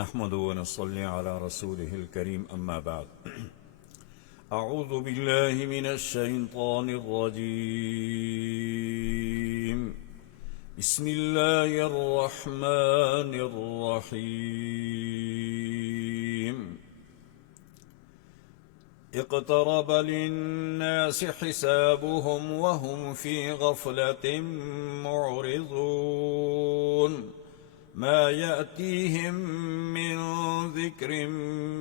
نحمد ونصلي على رسوله الكريم أما بعد أعوذ بالله من الشيطان الرجيم بسم الله الرحمن الرحيم اقترب للناس حسابهم وهم في غفلة معرضون ما يأتيهم من ذكر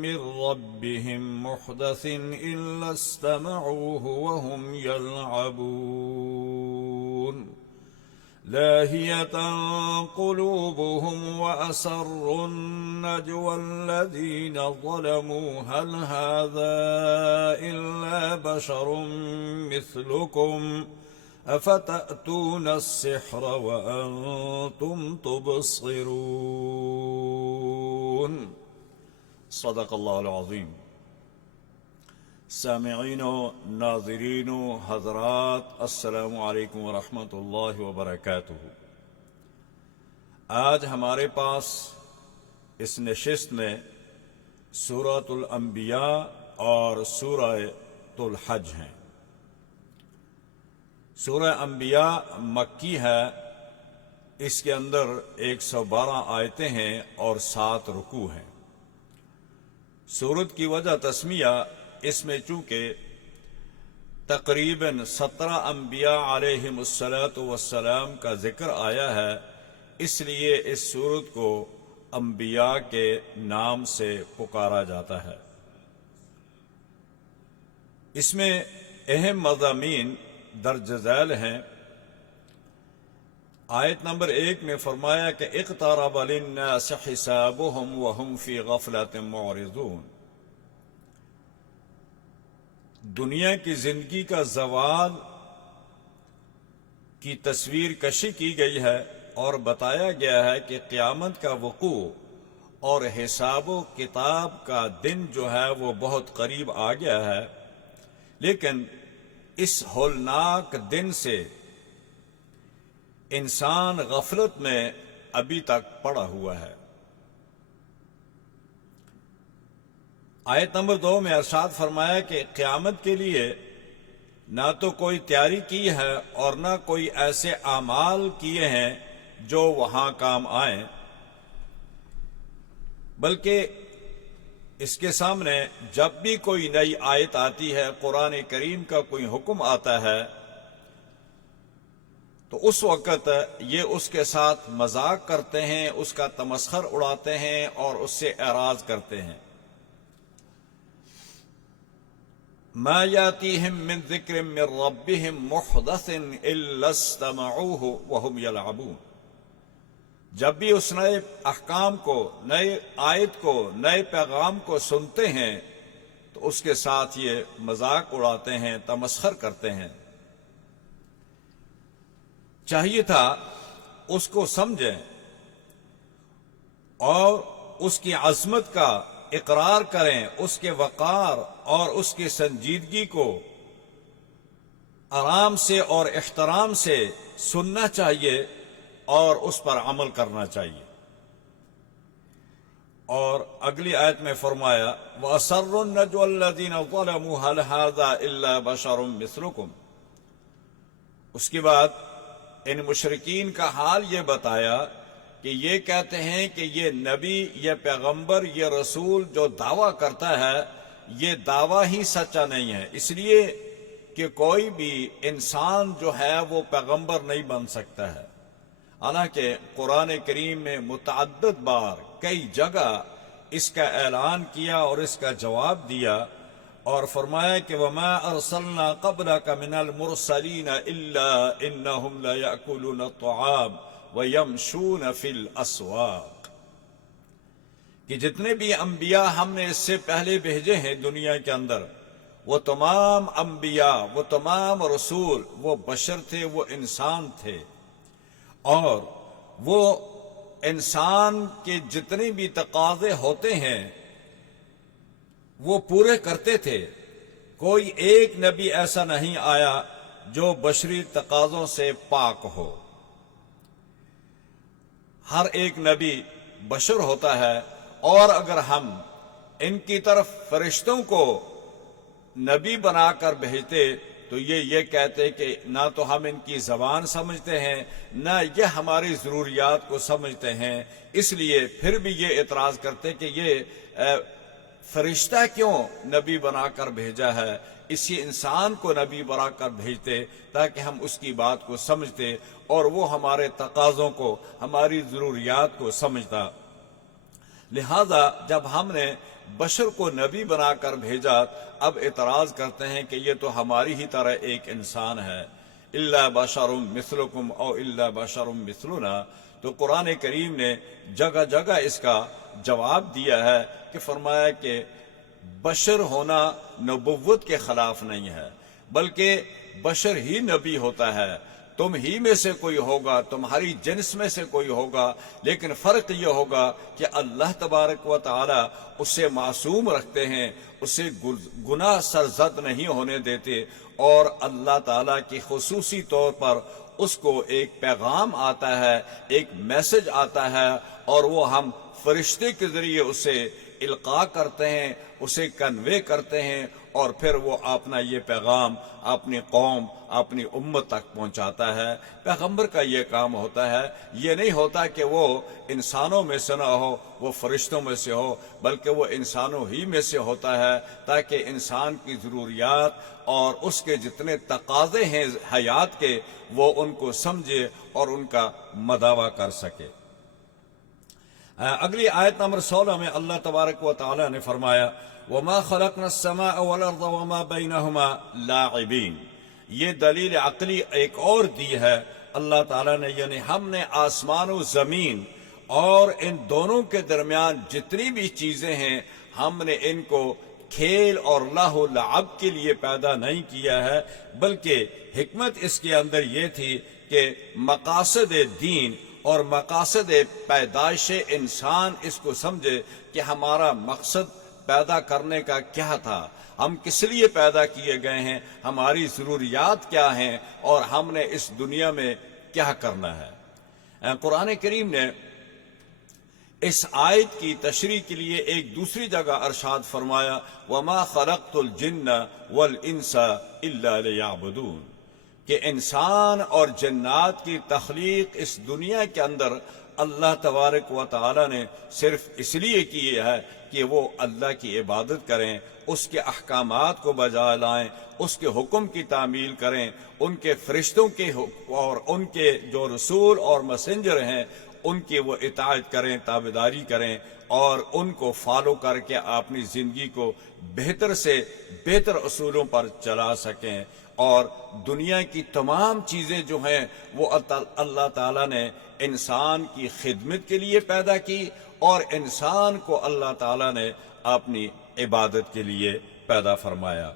من ربهم محدث إلا استمعوه وهم يلعبون لاهية قلوبهم وأسروا النجوى الذين ظلموا هل هذا إلا بشر مثلكم أفتأتون السحر وأنتم تبصرون صدق الله العظيم. سامعین و ناظرین و حضرات، السلام علیکم ورحمۃ اللہ وبرکاتہ. آج ہمارے پاس اس نشست میں سورۃ الانبیاء اور سورۃ الحج ہیں. سورہ انبیاء مکی ہے، اس کے اندر 112 آیتیں ہیں اور 7 رکوع ہیں. سورت کی وجہ تسمیہ، اس میں چونکہ تقریباً 17 انبیاء علیہم السلام کا ذکر آیا ہے، اس لیے اس سورت کو انبیاء کے نام سے پکارا جاتا ہے. اس میں اہم مضامین درج ذیل ہیں. آیت نمبر 1 میں فرمایا کہ اقترب للناس حسابهم وهم فی غفلۃ معرضون. دنیا کی زندگی کا زوال کی تصویر کشی کی گئی ہے اور بتایا گیا ہے کہ قیامت کا وقوع اور حساب و کتاب کا دن جو ہے وہ بہت قریب آ گیا ہے، لیکن اس ہولناک دن سے انسان غفلت میں ابھی تک پڑا ہوا ہے. آیت نمبر 2 میں ارشاد فرمایا کہ قیامت کے لیے نہ تو کوئی تیاری کی ہے اور نہ کوئی ایسے اعمال کیے ہیں جو وہاں کام آئیں، بلکہ اس کے سامنے جب بھی کوئی نئی آیت آتی ہے، قرآن کریم کا کوئی حکم آتا ہے، تو اس وقت یہ اس کے ساتھ مذاق کرتے ہیں، اس کا تمسخر اڑاتے ہیں اور اس سے اعراض کرتے ہیں. ما یاتیہم من ذکر من ربہم محدث الا استمعوہ وہم یلعبون. جب بھی اس نئے احکام کو، نئے آیت کو، نئے پیغام کو سنتے ہیں تو اس کے ساتھ یہ مذاق اڑاتے ہیں، تمسخر کرتے ہیں. چاہیے تھا اس کو سمجھیں اور اس کی عظمت کا اقرار کریں، اس کے وقار اور اس کی سنجیدگی کو آرام سے اور احترام سے سننا چاہیے اور اس پر عمل کرنا چاہیے. اور اگلی آیت میں فرمایا وَأَسَرُّوا النَّجْوَى الَّذِينَ ظَلَمُوا هَلْ هَذَا إِلَّا بَشَرٌ مِثْلُكُمْ. اس کے بعد ان مشرکین کا حال یہ بتایا کہ یہ کہتے ہیں کہ یہ نبی، یہ پیغمبر، یہ رسول جو دعویٰ کرتا ہے یہ دعویٰ ہی سچا نہیں ہے، اس لیے کہ کوئی بھی انسان جو ہے وہ پیغمبر نہیں بن سکتا ہے. حالانکہ قرآن کریم میں متعدد بار کئی جگہ اس کا اعلان کیا اور اس کا جواب دیا اور فرمایا کہ وَمَا أَرْسَلْنَا قَبْلَكَ مِنَ الْمُرْسَلِينَ إِلَّا إِنَّهُمْ لَيَأْكُلُونَ الطَّعَامَ وَيَمْشُونَ فِي الْأَسْوَاقِ. کہ جتنے بھی انبیاء ہم نے اس سے پہلے بھیجے ہیں دنیا کے اندر، وہ تمام انبیاء، وہ تمام رسول، وہ بشر تھے، وہ انسان تھے، اور وہ انسان کے جتنے بھی تقاضے ہوتے ہیں وہ پورے کرتے تھے. کوئی ایک نبی ایسا نہیں آیا جو بشری تقاضوں سے پاک ہو. ہر ایک نبی بشر ہوتا ہے اور اگر ہم ان کی طرف فرشتوں کو نبی بنا کر بھیجتے تو یہ کہتے کہ نہ تو ہم ان کی زبان سمجھتے ہیں نہ یہ ہماری ضروریات کو سمجھتے ہیں، اس لیے پھر بھی یہ اعتراض کرتے کہ یہ فرشتہ کیوں نبی بنا کر بھیجا ہے، اسی انسان کو نبی بنا کر بھیجتے تاکہ ہم اس کی بات کو سمجھتے اور وہ ہمارے تقاضوں کو، ہماری ضروریات کو سمجھتا۔ لہذا جب ہم نے بشر کو نبی بنا کر بھیجا، اب اعتراض کرتے ہیں کہ یہ تو ہماری ہی طرح ایک انسان ہے، الا بشر مثلکم او الا بشر مثلنا۔ تو قرآن کریم نے جگہ جگہ اس کا جواب دیا ہے کہ فرمایا کہ بشر ہونا نبوت کے خلاف نہیں ہے، بلکہ بشر ہی نبی ہوتا ہے، تم ہی میں سے کوئی ہوگا، تمہاری جنس میں سے کوئی ہوگا، لیکن فرق یہ ہوگا کہ اللہ تبارک و تعالی اسے معصوم رکھتے ہیں، اسے گناہ سرزد نہیں ہونے دیتے، اور اللہ تعالی کی خصوصی طور پر اس کو ایک پیغام آتا ہے، ایک میسج آتا ہے، اور وہ ہم فرشتے کے ذریعے اسے القاء کرتے ہیں، اسے کنوے کرتے ہیں، اور پھر وہ اپنا یہ پیغام اپنی قوم، اپنی امت تک پہنچاتا ہے۔ پیغمبر کا یہ کام ہوتا ہے، یہ نہیں ہوتا کہ وہ انسانوں میں سے نہ ہو، وہ فرشتوں میں سے ہو، بلکہ وہ انسانوں ہی میں سے ہوتا ہے تاکہ انسان کی ضروریات اور اس کے جتنے تقاضے ہیں حیات کے، وہ ان کو سمجھے اور ان کا مداوع کر سکے۔ اگلی آیت نمبر 16 میں اللہ تبارک و تعالی نے فرمایا وَمَا خَلَقْنَا السَّمَاءَ وَالْأَرْضَ وَمَا بَيْنَهُمَا لَاعِبِينَ۔ یہ دلیل عقلی ایک اور دی ہے اللہ تعالی نے، یعنی ہم نے آسمان و زمین اور ان دونوں کے درمیان جتنی بھی چیزیں ہیں، ہم نے ان کو کھیل اور لہو لعب کے لیے پیدا نہیں کیا ہے، بلکہ حکمت اس کے اندر یہ تھی کہ مقاصد دین اور مقاصد پیدائش انسان اس کو سمجھے کہ ہمارا مقصد پیدا کرنے کا کیا تھا، ہم کس لیے پیدا کیے گئے ہیں، ہماری ضروریات کیا ہیں، اور ہم نے اس دنیا میں کیا کرنا ہے۔ قرآن کریم نے اس آیت کی تشریح کے لیے ایک دوسری جگہ ارشاد فرمایا وَمَا خَلَقْتُ الْجِنَّ وَالْإِنسَ إِلَّا لِيَعْبُدُونَ، کہ انسان اور جنات کی تخلیق اس دنیا کے اندر اللہ تبارک و تعالی نے صرف اس لیے کی ہے کہ وہ اللہ کی عبادت کریں، اس کے احکامات کو بجا لائیں، اس کے حکم کی تعمیل کریں، ان کے فرشتوں کے اور ان کے جو رسول اور میسنجر ہیں ان کی وہ اطاعت کریں، تابعداری کریں، اور ان کو فالو کر کے اپنی زندگی کو بہتر سے بہتر اصولوں پر چلا سکیں۔ اور دنیا کی تمام چیزیں جو ہیں وہ اللہ تعالیٰ نے انسان کی خدمت کے لیے پیدا کی، اور انسان کو اللہ تعالیٰ نے اپنی عبادت کے لیے پیدا فرمایا۔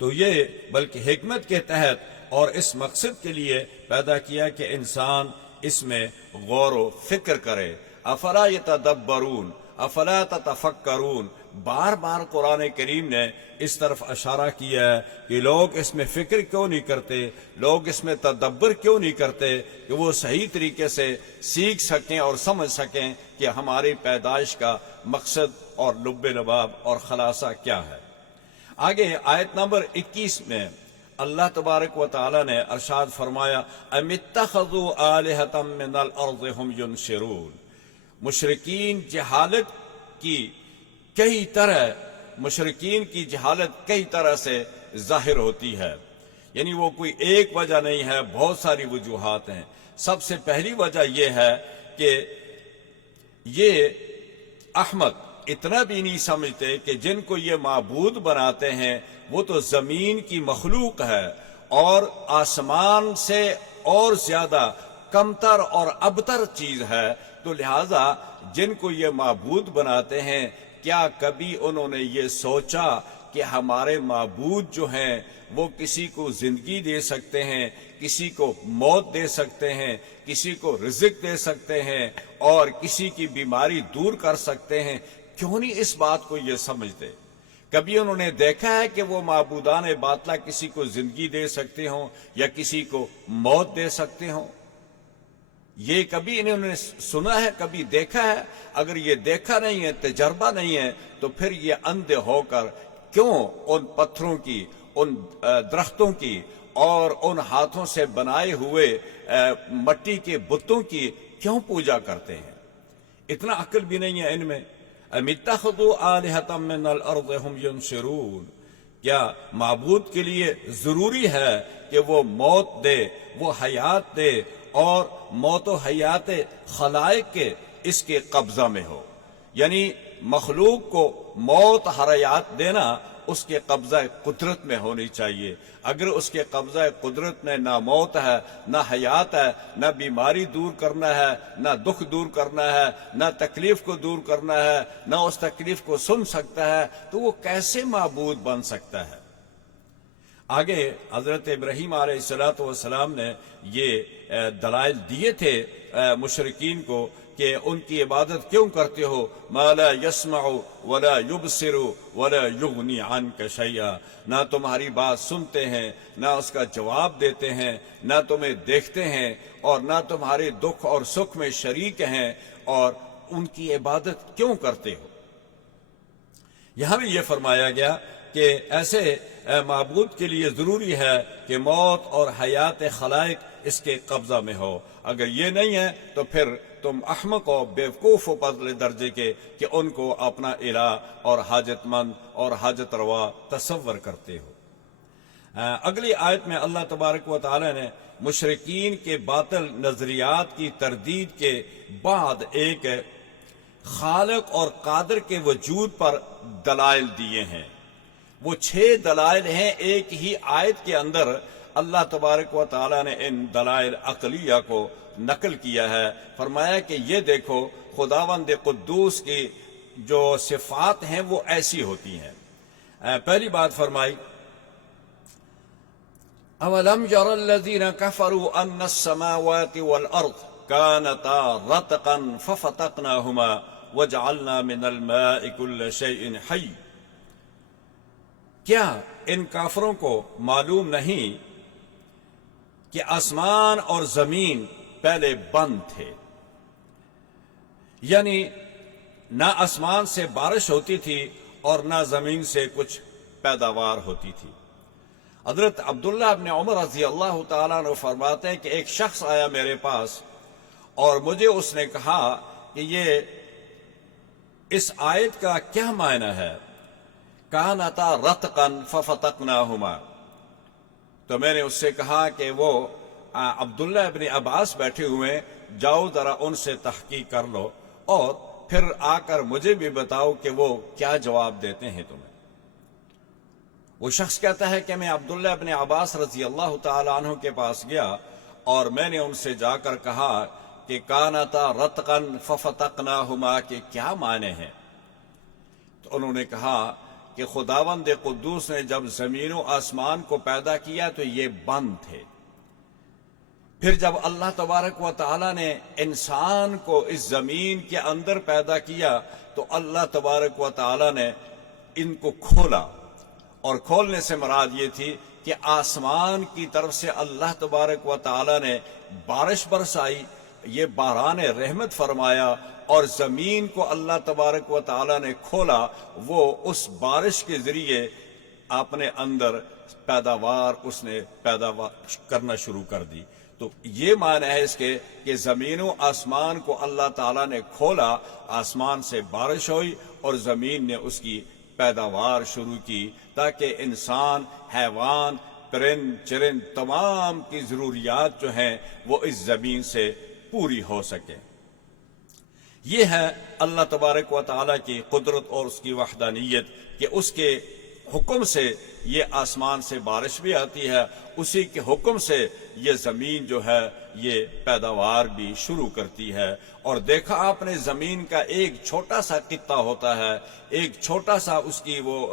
تو یہ بلکہ حکمت کے تحت اور اس مقصد کے لیے پیدا کیا کہ انسان اس میں غور و فکر کرے۔ افلا یتدبرون افلا تتفکرون، بار بار قرآن کریم نے اس طرف اشارہ کیا ہے کہ لوگ اس میں فکر کیوں نہیں کرتے، لوگ اس میں تدبر کیوں نہیں کرتے کہ وہ صحیح طریقے سے سیکھ سکیں اور سمجھ سکیں کہ ہماری پیدائش کا مقصد اور لب لباب اور خلاصہ کیا ہے۔ آگے آیت نمبر 21 میں اللہ تبارک و تعالی نے ارشاد فرمایا ام اتخذوا آلہۃ من الارض ہم ینشرون۔ مشرکین کی جہالت کئی طرح سے ظاہر ہوتی ہے، یعنی وہ کوئی ایک وجہ نہیں ہے، بہت ساری وجوہات ہیں۔ سب سے پہلی وجہ یہ ہے کہ یہ احمق اتنا بھی نہیں سمجھتے کہ جن کو یہ معبود بناتے ہیں وہ تو زمین کی مخلوق ہے اور آسمان سے اور زیادہ کمتر اور ابتر چیز ہے، تو لہذا جن کو یہ معبود بناتے ہیں کیا کبھی انہوں نے یہ سوچا کہ ہمارے معبود جو ہیں وہ کسی کو زندگی دے سکتے ہیں، کسی کو موت دے سکتے ہیں، کسی کو رزق دے سکتے ہیں، اور کسی کی بیماری دور کر سکتے ہیں؟ کیوں نہیں اس بات کو یہ سمجھتے؟ کبھی انہوں نے دیکھا ہے کہ وہ معبودان باطلہ کسی کو زندگی دے سکتے ہوں یا کسی کو موت دے سکتے ہوں؟ یہ کبھی انہوں نے سنا ہے، کبھی دیکھا ہے؟ اگر یہ دیکھا نہیں ہے، تجربہ نہیں ہے، تو پھر یہ اندھے ہو کر کیوں ان پتھروں کی، ان درختوں کی اور ان ہاتھوں سے بنائے ہوئے مٹی کے بتوں کی کیوں پوجا کرتے ہیں؟ اتنا عقل بھی نہیں ہے ان میں۔ ام اتخذوا آلہۃ من الارض ہم ینشرون، کیا معبود کے لیے ضروری ہے کہ وہ موت دے، وہ حیات دے، اور موت و حیات خلائق کے اس کے قبضہ میں ہو؟ یعنی مخلوق کو موت حیات دینا اس کے قبضہ قدرت میں ہونی چاہیے۔ اگر اس کے قبضہ قدرت میں نہ موت ہے، نہ حیات ہے، نہ بیماری دور کرنا ہے، نہ دکھ دور کرنا ہے، نہ تکلیف کو دور کرنا ہے، نہ اس تکلیف کو سن سکتا ہے، تو وہ کیسے معبود بن سکتا ہے؟ آگے حضرت ابراہیم علیہ السلام نے یہ دلائل دیے تھے مشرکین کو کہ ان کی عبادت کیوں کرتے ہو؟ ما لا يسمع ولا يبصر ولا يغني عنك شيئا، نہ تمہاری بات سنتے ہیں، نہ اس کا جواب دیتے ہیں، نہ تمہیں دیکھتے ہیں، اور نہ تمہارے دکھ اور سکھ میں شریک ہیں، اور ان کی عبادت کیوں کرتے ہو؟ یہاں بھی یہ فرمایا گیا کہ ایسے معبود کے لیے ضروری ہے کہ موت اور حیات خلائق اس کے قبضہ میں ہو۔ اگر یہ نہیں ہے تو پھر تم احمق و بیوقوف و پدل درجے کے کہ ان کو اپنا الہ اور حاجت مند اور حاجت روا تصور کرتے ہو۔ اگلی آیت میں اللہ تبارک و تعالی نے مشرکین کے باطل نظریات کی تردید کے بعد ایک خالق اور قادر کے وجود پر دلائل دیے ہیں۔ وہ 6 دلائل ہیں ایک ہی آیت کے اندر۔ اللہ تبارک و تعالی نے ان دلائل عقلیہ کو نقل کیا ہے، فرمایا کہ یہ دیکھو خداوند قدوس کی جو صفات ہیں وہ ایسی ہوتی ہیں۔ پہلی بات فرمائی اولم یر الذین کفروا ان السماوات والارض كانتا رتقا ففتقناهما وجعلنا من الماء كل شيء حي، کیا ان کافروں کو معلوم نہیں کہ آسمان اور زمین پہلے بند تھے؟ یعنی نہ آسمان سے بارش ہوتی تھی اور نہ زمین سے کچھ پیداوار ہوتی تھی۔ حضرت عبداللہ ابن عمر رضی اللہ تعالیٰ عنہ فرماتے ہیں کہ ایک شخص آیا میرے پاس اور مجھے اس نے کہا کہ یہ اس آیت کا کیا معنی ہے؟ کانتا رتقا ففتقناہما۔ تو میں نے اس سے کہا کہ وہ عبداللہ ابن عباس بیٹھے ہوئے، جاؤ ذرا ان سے تحقیق کر لو اور پھر آ کر مجھے بھی بتاؤ کہ وہ کیا جواب دیتے ہیں تمہیں۔ وہ شخص کہتا ہے کہ میں عبداللہ ابن عباس رضی اللہ تعالی عنہ کے پاس گیا اور میں نے ان سے جا کر کہا کہ کانتا رتقا ففتقناہما کے کیا معنی ہیں؟ تو انہوں نے کہا کہ خداوند قدوس نے جب زمین و آسمان کو پیدا کیا تو یہ بند تھے، پھر جب اللہ تبارک و تعالی نے انسان کو اس زمین کے اندر پیدا کیا تو اللہ تبارک و تعالی نے ان کو کھولا، اور کھولنے سے مراد یہ تھی کہ آسمان کی طرف سے اللہ تبارک و تعالی نے بارش برسائی، یہ باران رحمت فرمایا، اور زمین کو اللہ تبارک و تعالی نے کھولا، وہ اس بارش کے ذریعے اپنے اندر پیداوار اس نے پیداوار کرنا شروع کر دی۔ تو یہ معنی ہے اس کے کہ زمین و آسمان کو اللہ تعالیٰ نے کھولا، آسمان سے بارش ہوئی اور زمین نے اس کی پیداوار شروع کی تاکہ انسان، حیوان، پرند چرند تمام کی ضروریات جو ہیں وہ اس زمین سے پوری ہو سکے۔ یہ ہے اللہ تبارک و تعالیٰ کی قدرت اور اس کی وحدانیت کہ اس کے حکم سے یہ آسمان سے بارش بھی آتی ہے، اسی کے حکم سے یہ زمین جو ہے یہ پیداوار بھی شروع کرتی ہے۔ اور دیکھا آپ نے زمین کا ایک چھوٹا سا خطہ ہوتا ہے، ایک چھوٹا سا اس کی وہ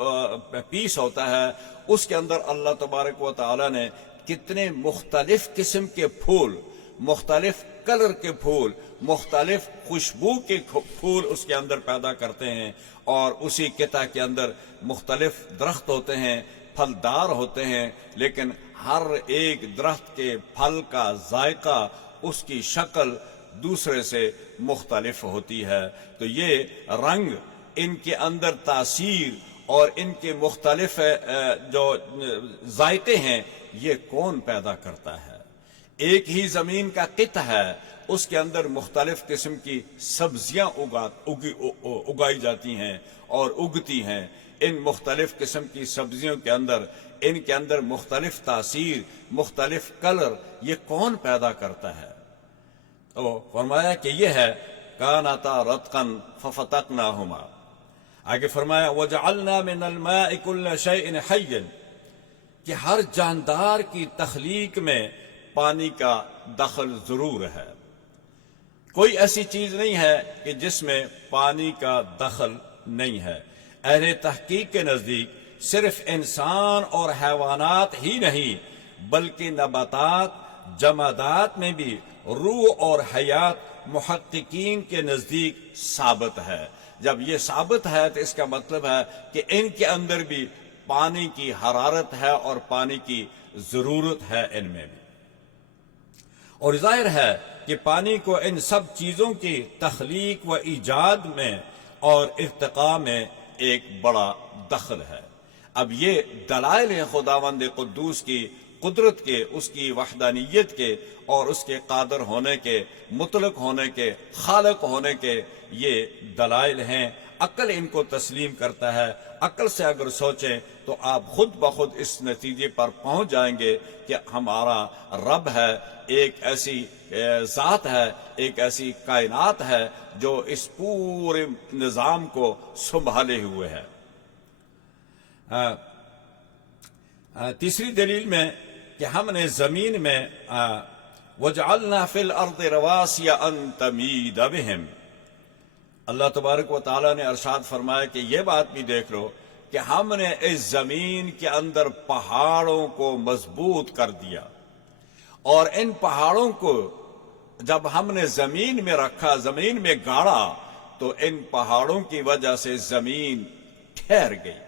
پیس ہوتا ہے، اس کے اندر اللہ تبارک و تعالیٰ نے کتنے مختلف قسم کے پھول، مختلف کلر کے پھول، مختلف خوشبو کے پھول اس کے اندر پیدا کرتے ہیں، اور اسی قطع کے اندر مختلف درخت ہوتے ہیں، پھلدار ہوتے ہیں، لیکن ہر ایک درخت کے پھل کا ذائقہ اس کی شکل دوسرے سے مختلف ہوتی ہے۔ تو یہ رنگ، ان کے اندر تاثیر اور ان کے مختلف جو ذائقے ہیں، یہ کون پیدا کرتا ہے؟ ایک ہی زمین کا قطع ہے، اس کے اندر مختلف قسم کی سبزیاں اگائی جاتی ہیں اور اگتی ہیں۔ ان مختلف قسم کی سبزیوں کے اندر، ان کے اندر مختلف تاثیر، مختلف کلر، یہ کون پیدا کرتا ہے؟ تو فرمایا کہ یہ ہے کانتا رتقا ففتقناہما۔ آگے فرمایا وجعلنا من الماء كل شيء حي، کہ ہر جاندار کی تخلیق میں پانی کا دخل ضرور ہے۔ کوئی ایسی چیز نہیں ہے کہ جس میں پانی کا دخل نہیں ہے۔ اہل تحقیق کے نزدیک صرف انسان اور حیوانات ہی نہیں بلکہ نباتات، جمادات میں بھی روح اور حیات محققین کے نزدیک ثابت ہے۔ جب یہ ثابت ہے تو اس کا مطلب ہے کہ ان کے اندر بھی پانی کی حرارت ہے اور پانی کی ضرورت ہے ان میں بھی۔ اور ظاہر ہے کہ پانی کو ان سب چیزوں کی تخلیق و ایجاد میں اور ارتقاء میں ایک بڑا دخل ہے۔ اب یہ دلائل ہیں خداوند قدوس کی قدرت کے، اس کی وحدانیت کے اور اس کے قادر ہونے کے، مطلق ہونے کے، خالق ہونے کے، یہ دلائل ہیں۔ عقل ان کو تسلیم کرتا ہے۔ عقل سے اگر سوچیں تو آپ خود بخود اس نتیجے پر پہنچ جائیں گے کہ ہمارا رب ہے، ایک ایسی ذات ہے، ایک ایسی کائنات ہے جو اس پورے نظام کو سنبھالے ہوئے ہے۔ تیسری دلیل میں کہ ہم نے زمین میں وَجَعَلْنَا فِي الْأَرْضِ رَوَاسِيَ أَن تَمِيدَ بِهِمْ، اللہ تبارک و تعالیٰ نے ارشاد فرمایا کہ یہ بات بھی دیکھ لو کہ ہم نے اس زمین کے اندر پہاڑوں کو مضبوط کر دیا، اور ان پہاڑوں کو جب ہم نے زمین میں رکھا، زمین میں گاڑا، تو ان پہاڑوں کی وجہ سے زمین ٹھہر گئی۔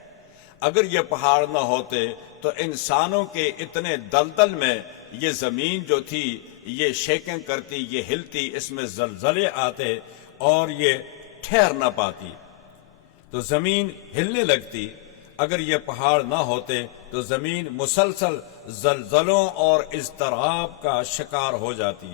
اگر یہ پہاڑ نہ ہوتے تو انسانوں کے اتنے دلدل میں یہ زمین جو تھی یہ شیکنگ کرتی، یہ ہلتی، اس میں زلزلے آتے اور یہ ٹھہر نہ پاتی، تو زمین ہلنے لگتی۔ اگر یہ پہاڑ نہ ہوتے تو زمین مسلسل زلزلوں اور اضطراب کا شکار ہو جاتی،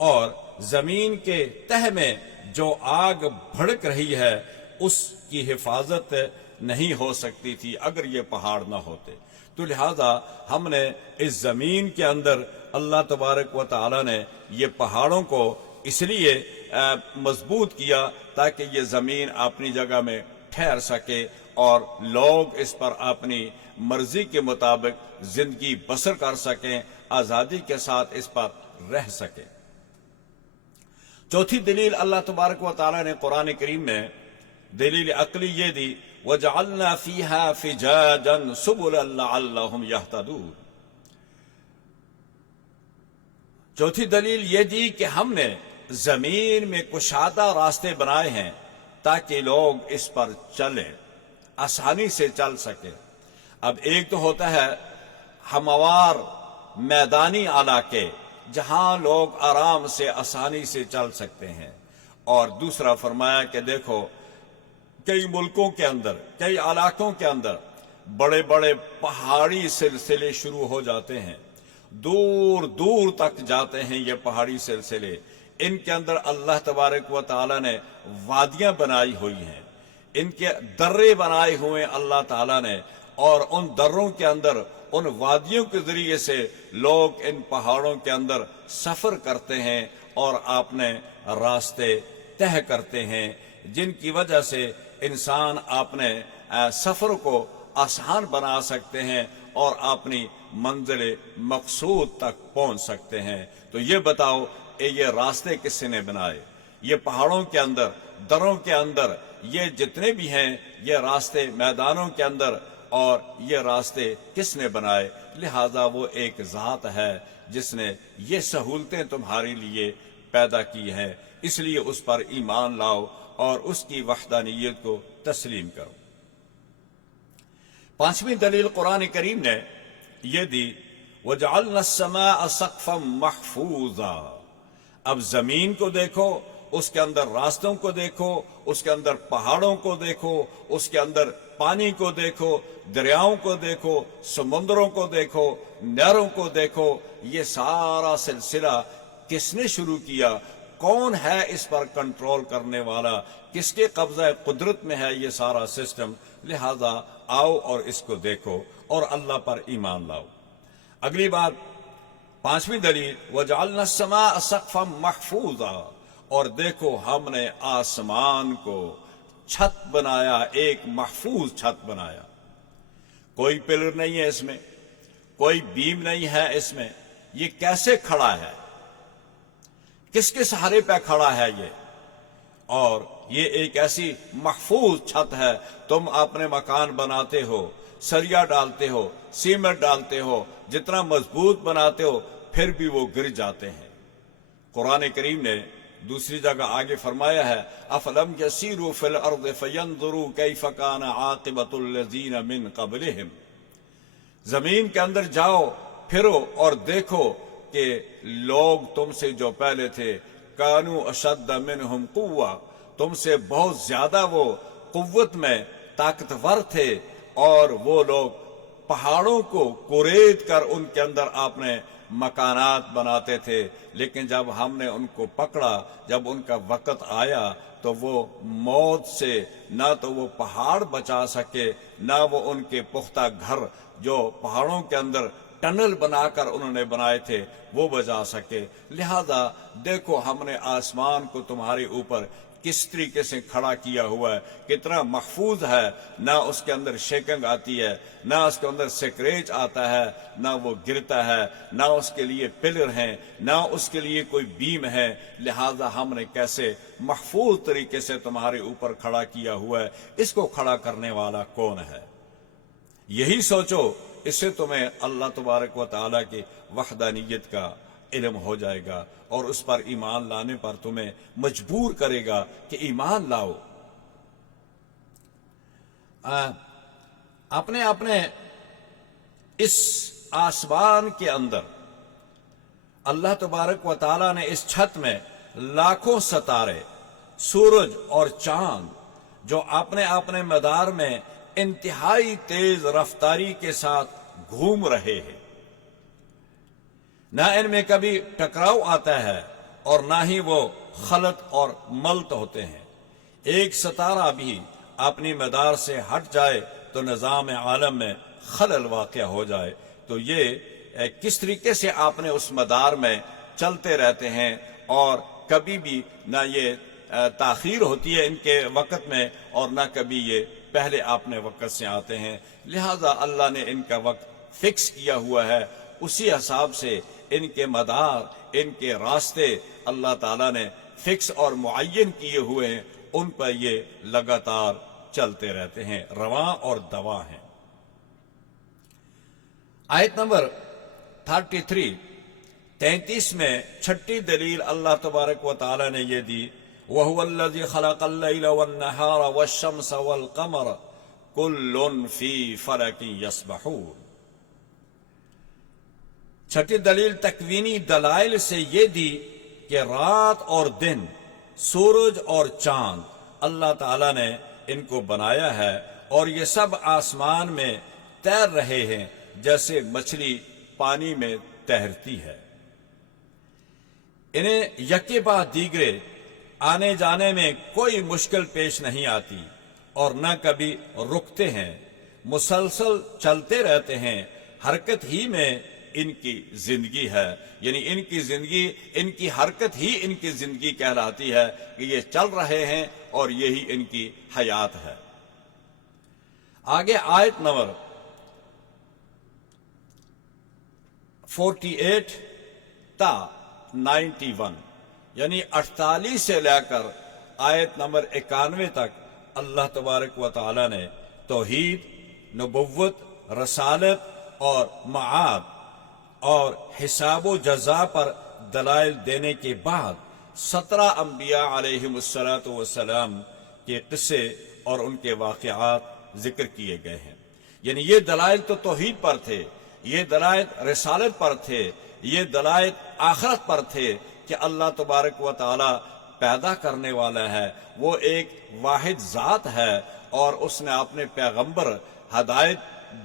اور زمین کے تہہ میں جو آگ بھڑک رہی ہے اس کی حفاظت نہیں ہو سکتی تھی اگر یہ پہاڑ نہ ہوتے۔ تو لہذا ہم نے اس زمین کے اندر اللہ تبارک و تعالی نے یہ پہاڑوں کو اس لیے مضبوط کیا تاکہ یہ زمین اپنی جگہ میں ٹھہر سکے اور لوگ اس پر اپنی مرضی کے مطابق زندگی بسر کر سکیں، آزادی کے ساتھ اس پر رہ سکیں۔ چوتھی دلیل اللہ تبارک و تعالی نے قرآن کریم میں دلیل عقلی یہ دی وَجَعَلْنَا فِيهَا فِجَاجًا سُبُلًا لَعَلَّهُمْ يَهْتَدُونَ۔ چوتھی دلیل یہ دی کہ ہم نے زمین میں کشادہ راستے بنائے ہیں تاکہ لوگ اس پر چلیں، آسانی سے چل سکیں۔ اب ایک تو ہوتا ہے ہموار میدانی علاقے جہاں لوگ آرام سے آسانی سے چل سکتے ہیں، اور دوسرا فرمایا کہ دیکھو کئی ملکوں کے اندر، کئی علاقوں کے اندر بڑے بڑے پہاڑی سلسلے شروع ہو جاتے ہیں، دور دور تک جاتے ہیں یہ پہاڑی سلسلے۔ ان کے اندر اللہ تبارک و تعالی نے وادیاں بنائی ہوئی ہیں، ان کے درے بنائے ہوئے اللہ تعالی نے، اور ان دروں کے اندر، ان وادیوں کے ذریعے سے لوگ ان پہاڑوں کے اندر سفر کرتے ہیں اور اپنے راستے طے کرتے ہیں، جن کی وجہ سے انسان اپنے سفر کو آسان بنا سکتے ہیں اور اپنی منزل مقصود تک پہنچ سکتے ہیں۔ تو یہ بتاؤ یہ راستے کس نے بنائے؟ یہ پہاڑوں کے اندر، دروں کے اندر، یہ جتنے بھی ہیں یہ راستے میدانوں کے اندر، اور یہ راستے کس نے بنائے؟ لہذا وہ ایک ذات ہے جس نے یہ سہولتیں تمہارے لیے پیدا کی ہیں، اس لیے اس پر ایمان لاؤ اور اس کی وحدانیت کو تسلیم کرو۔ پانچویں دلیل قرآن کریم نے یہ دی وَجَعَلْنَا السَّمَاءَ سَقْفًا مَحْفُوظًا۔ اب زمین کو دیکھو، اس کے اندر راستوں کو دیکھو، اس کے اندر پہاڑوں کو دیکھو، اس کے اندر پانی کو دیکھو، دریاؤں کو دیکھو، سمندروں کو دیکھو، نہروں کو دیکھو۔ یہ سارا سلسلہ کس نے شروع کیا؟ کون ہے اس پر کنٹرول کرنے والا؟ کس کے قبضہ قدرت میں ہے یہ سارا سسٹم؟ لہذا آؤ اور اس کو دیکھو اور اللہ پر ایمان لاؤ۔ اگلی بات، پانچویں دلیل، وَجَعَلْنَا السَّمَاءَ سَقْفًا مَحْفُوظًا، اور دیکھو ہم نے آسمان کو چھت بنایا، ایک محفوظ چھت بنایا۔ کوئی پلر نہیں ہے اس میں، کوئی بیم نہیں ہے اس میں، یہ کیسے کھڑا ہے؟ کس کے سہارے پہ کھڑا ہے یہ؟ اور یہ ایک ایسی محفوظ چھت ہے۔ تم اپنے مکان بناتے ہو، سریا ڈالتے ہو، سیمنٹ ڈالتے ہو، جتنا مضبوط بناتے ہو، پھر بھی وہ گر جاتے ہیں۔ قرآن کریم نے دوسری جگہ آگے فرمایا ہے، افلم یسیروا فی الارض فینظروا کیف کان عاقبۃ الذین من قبلہم، زمین کے اندر جاؤ، پھرو اور دیکھو کہ لوگ تم سے جو پہلے تھے، کانوا اشد منہم قوہ، تم سے بہت زیادہ وہ قوت میں طاقتور تھے، اور وہ لوگ پہاڑوں کو کورید کر ان کے اندر اپنے مکانات بناتے تھے، لیکن جب ہم نے ان کو پکڑا، جب ان کا وقت آیا، تو وہ موت سے نہ تو وہ پہاڑ بچا سکے، نہ وہ ان کے پختہ گھر جو پہاڑوں کے اندر ٹنل بنا کر انہوں نے بنائے تھے وہ بچا سکے۔ لہذا دیکھو ہم نے آسمان کو تمہارے اوپر کس طریقے سے کھڑا کیا ہوا ہے، کتنا محفوظ ہے، نہ اس کے اندر شیکنگ آتی ہے، نہ اس کے اندر سکریچ آتا ہے، نہ وہ گرتا ہے، نہ اس کے لیے پلر ہیں، نہ اس کے لیے کوئی بیم ہے۔ لہذا ہم نے کیسے محفوظ طریقے سے تمہارے اوپر کھڑا کیا ہوا ہے، اس کو کھڑا کرنے والا کون ہے؟ یہی سوچو، اس سے تمہیں اللہ تبارک و تعالیٰ کی وحدانیت کا علم ہو جائے گا، اور اس پر ایمان لانے پر تمہیں مجبور کرے گا کہ ایمان لاؤ۔ اپنے اس آسمان کے اندر اللہ تبارک و تعالیٰ نے اس چھت میں لاکھوں ستارے، سورج اور چاند جو اپنے مدار میں انتہائی تیز رفتاری کے ساتھ گھوم رہے ہیں، نہ ان میں کبھی ٹکراؤ آتا ہے اور نہ ہی وہ خلط اور ملت ہوتے ہیں۔ ایک ستارہ بھی اپنی مدار سے ہٹ جائے تو نظام عالم میں خلل واقع ہو جائے۔ تو یہ کس طریقے سے آپ نے اس مدار میں چلتے رہتے ہیں، اور کبھی بھی نہ یہ تاخیر ہوتی ہے ان کے وقت میں، اور نہ کبھی یہ پہلے اپنے وقت سے آتے ہیں۔ لہذا اللہ نے ان کا وقت فکس کیا ہوا ہے، اسی حساب سے ان کے مدار، ان کے راستے اللہ تعالیٰ نے فکس اور معین کیے ہوئے ہیں، ان پر یہ لگاتار چلتے رہتے ہیں، رواں اور دواں ہیں۔ آیت نمبر 33 میں چھٹی دلیل اللہ تبارک و تعالیٰ نے یہ دی، وَهُوَ الَّذِي خَلَقَ اللَّيْلَ وَالنَّهَارَ وَالشَّمْسَ وَالْقَمَرَ كُلٌّ فِي فَلَكٍ يَسْبَحُونَ۔ چھٹی دلیل تکوینی دلائل سے یہ دی کہ رات اور دن، سورج اور چاند اللہ تعالیٰ نے ان کو بنایا ہے، اور یہ سب آسمان میں تیر رہے ہیں جیسے مچھلی پانی میں تیرتی ہے۔ انہیں یکے بعد دیگرے آنے جانے میں کوئی مشکل پیش نہیں آتی، اور نہ کبھی رکتے ہیں، مسلسل چلتے رہتے ہیں، حرکت ہی میں ان کی زندگی ہے، یعنی ان کی زندگی، ان کی حرکت ہی ان کی زندگی کہلاتی ہے کہ یہ چل رہے ہیں اور یہی ان کی حیات ہے۔ آگے آیت نمبر 48 تا 91، یعنی 48 سے لے کر آیت نمبر 91 تک اللہ تبارک و تعالی نے توحید، نبوت، رسالت اور معاد اور حساب و جزا پر دلائل دینے کے بعد 17 انبیاء علیہم السلام کے قصے اور ان کے واقعات ذکر کیے گئے ہیں۔ یعنی یہ دلائل تو توحید پر تھے، یہ دلائل رسالت پر تھے، یہ دلائل آخرت پر تھے کہ کہ اللہ تبارک و تعالی پیدا کرنے والا ہے، وہ ایک واحد ذات ہے، اور اس نے اپنے پیغمبر ہدایت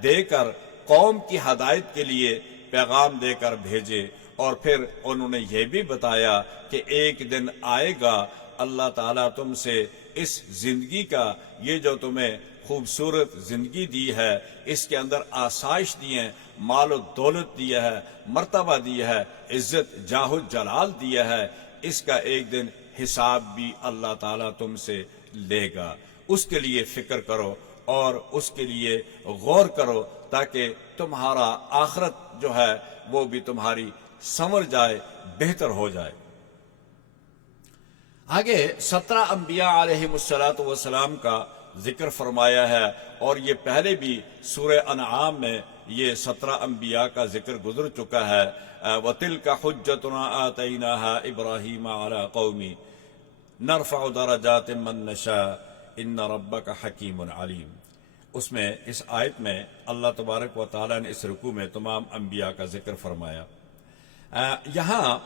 دے کر قوم کی ہدایت کے لیے پیغام دے کر بھیجے، اور پھر انہوں نے یہ بھی بتایا کہ ایک دن آئے گا اللہ تعالیٰ تم سے اس زندگی کا، یہ جو تمہیں خوبصورت زندگی دی ہے، اس کے اندر آسائش دی ہے، مال و دولت دیا ہے، مرتبہ دیا ہے، عزت جاہ و جلال دیا ہے، اس کا ایک دن حساب بھی اللہ تعالیٰ تم سے لے گا۔ اس کے لیے فکر کرو اور اس کے لیے غور کرو، تاکہ تمہارا آخرت جو ہے وہ بھی تمہاری سنور جائے، بہتر ہو جائے۔ آگے 17 انبیاء علیہ السلام کا ذکر فرمایا ہے، اور یہ پہلے بھی سورہ انعام میں یہ 17 انبیاء کا ذکر گزر چکا ہے۔ وَتِلْكَ حُجَّتُنَا آتَيْنَاهَا إِبْرَاهِيمَ عَلَىٰ قَوْمِ نَرْفَعُ دَرَجَاتٍ مَّن نَّشَاءُ إِنَّ رَبَّكَ حَكِيمٌ عَلِيمٌ۔ اس میں اس آیت میں اللہ تبارک و تعالیٰ نے اس رکوع میں تمام انبیاء کا ذکر فرمایا۔ یہاں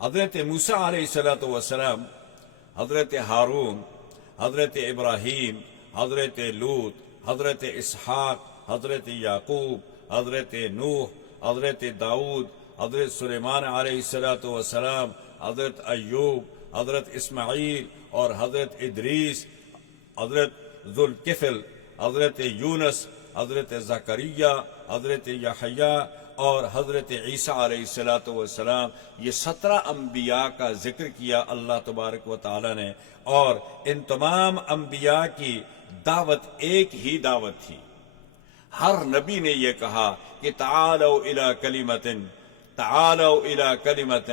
حضرت موسیٰ علیہ السلام، حضرت ہارون، حضرت ابراہیم، حضرت لوط، حضرت اسحاق، حضرت یعقوب، حضرت نوح، حضرت داؤد، حضرت سلیمان علیہ السلام، حضرت ایوب، حضرت اسماعیل اور حضرت ادریس، حضرت ذوالکفل، حضرت یونس، حضرت زکریا، حضرت یحییٰ اور حضرت عیسیٰ علیہ السلام، یہ 17 انبیاء کا ذکر کیا اللہ تبارک و تعالی نے، اور ان تمام انبیاء کی دعوت ایک ہی دعوت تھی۔ ہر نبی نے یہ کہا کہ تعالوا الی کلمۃ، تعالوا الی کلمۃ،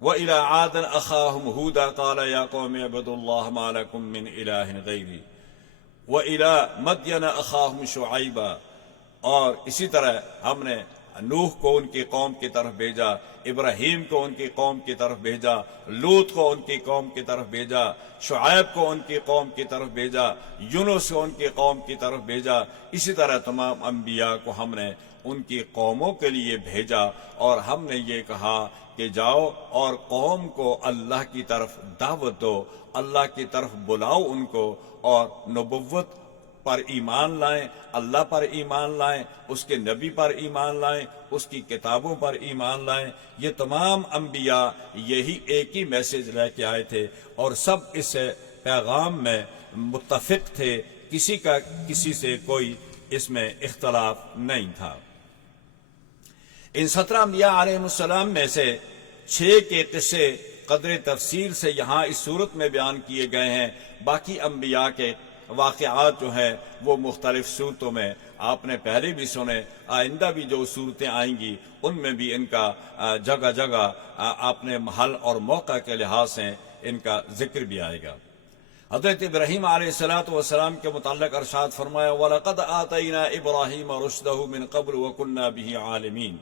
وَإِلَىٰ عَادٍ أَخَاهُمْ هُودًا قَالَ يَا قَوْمِ اعْبُدُوا اللَّهَ مَا لَكُم مِّنْ إِلَٰهٍ غَيْرِهِ وَإِلَىٰ مَدْيَنَ أَخَاهُمْ شُعَيْبًا، اور اسی طرح ہم نے نوح کو ان کی قوم کی طرف بھیجا، ابراہیم کو ان کی قوم کی طرف بھیجا، لوط کو ان کی قوم کی طرف بھیجا، شعیب کو ان کی قوم کی طرف بھیجا، یونس کو ان کی قوم کی طرف بھیجا۔ اسی طرح تمام انبیاء کو ہم نے ان کی قوموں کے لیے بھیجا، اور ہم نے یہ کہا کہ جاؤ اور قوم کو اللہ کی طرف دعوت دو، اللہ کی طرف بلاؤ ان کو، اور نبوت پر ایمان لائیں، اللہ پر ایمان لائیں، اس کے نبی پر ایمان لائیں، اس کی کتابوں پر ایمان لائیں۔ یہ تمام انبیاء یہی ایک ہی میسج لے کے آئے تھے، اور سب اس پیغام میں متفق تھے، کسی کا کسی سے کوئی اس میں اختلاف نہیں تھا۔ ان 17 انبیاء علیہ السلام میں سے 6 کے قصے قدر تفصیل سے یہاں اس صورت میں بیان کیے گئے ہیں۔ باقی انبیاء کے واقعات جو ہیں وہ مختلف صورتوں میں آپ نے پہلے بھی سنے، آئندہ بھی جو صورتیں آئیں گی ان میں بھی ان کا جگہ جگہ اپنے محل اور موقع کے لحاظ سے ان کا ذکر بھی آئے گا۔ حضرت ابراہیم علیہ السلام کے متعلق ارشاد فرمایا وَلَقَدْ آتَيْنَا إِبْرَاهِيمَ رُشْدَهُ مِنْ قَبْلُ وَكُنَّا بِهِ عَالِمِينَ۔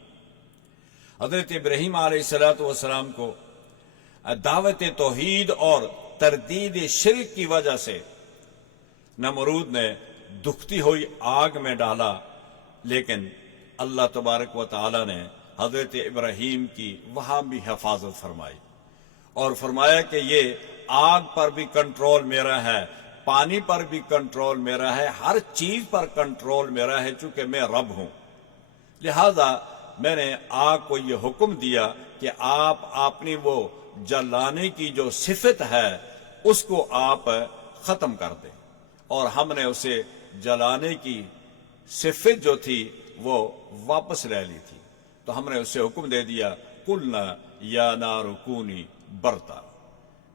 حضرت ابراہیم علیہ السلام کو دعوت توحید اور تردید شرک کی وجہ سے نمرود نے دکھتی ہوئی آگ میں ڈالا، لیکن اللہ تبارک و تعالی نے حضرت ابراہیم کی وہاں بھی حفاظت فرمائی، اور فرمایا کہ یہ آگ پر بھی کنٹرول میرا ہے، پانی پر بھی کنٹرول میرا ہے، ہر چیز پر کنٹرول میرا ہے، چونکہ میں رب ہوں۔ لہذا میں نے آگ کو یہ حکم دیا کہ آپ اپنی وہ جلانے کی جو صفت ہے اس کو آپ ختم کر دیں، اور ہم نے اسے جلانے کی صفت جو تھی وہ واپس لے لی تھی، تو ہم نے اسے حکم دے دیا قلنا یا نار کونی برتا،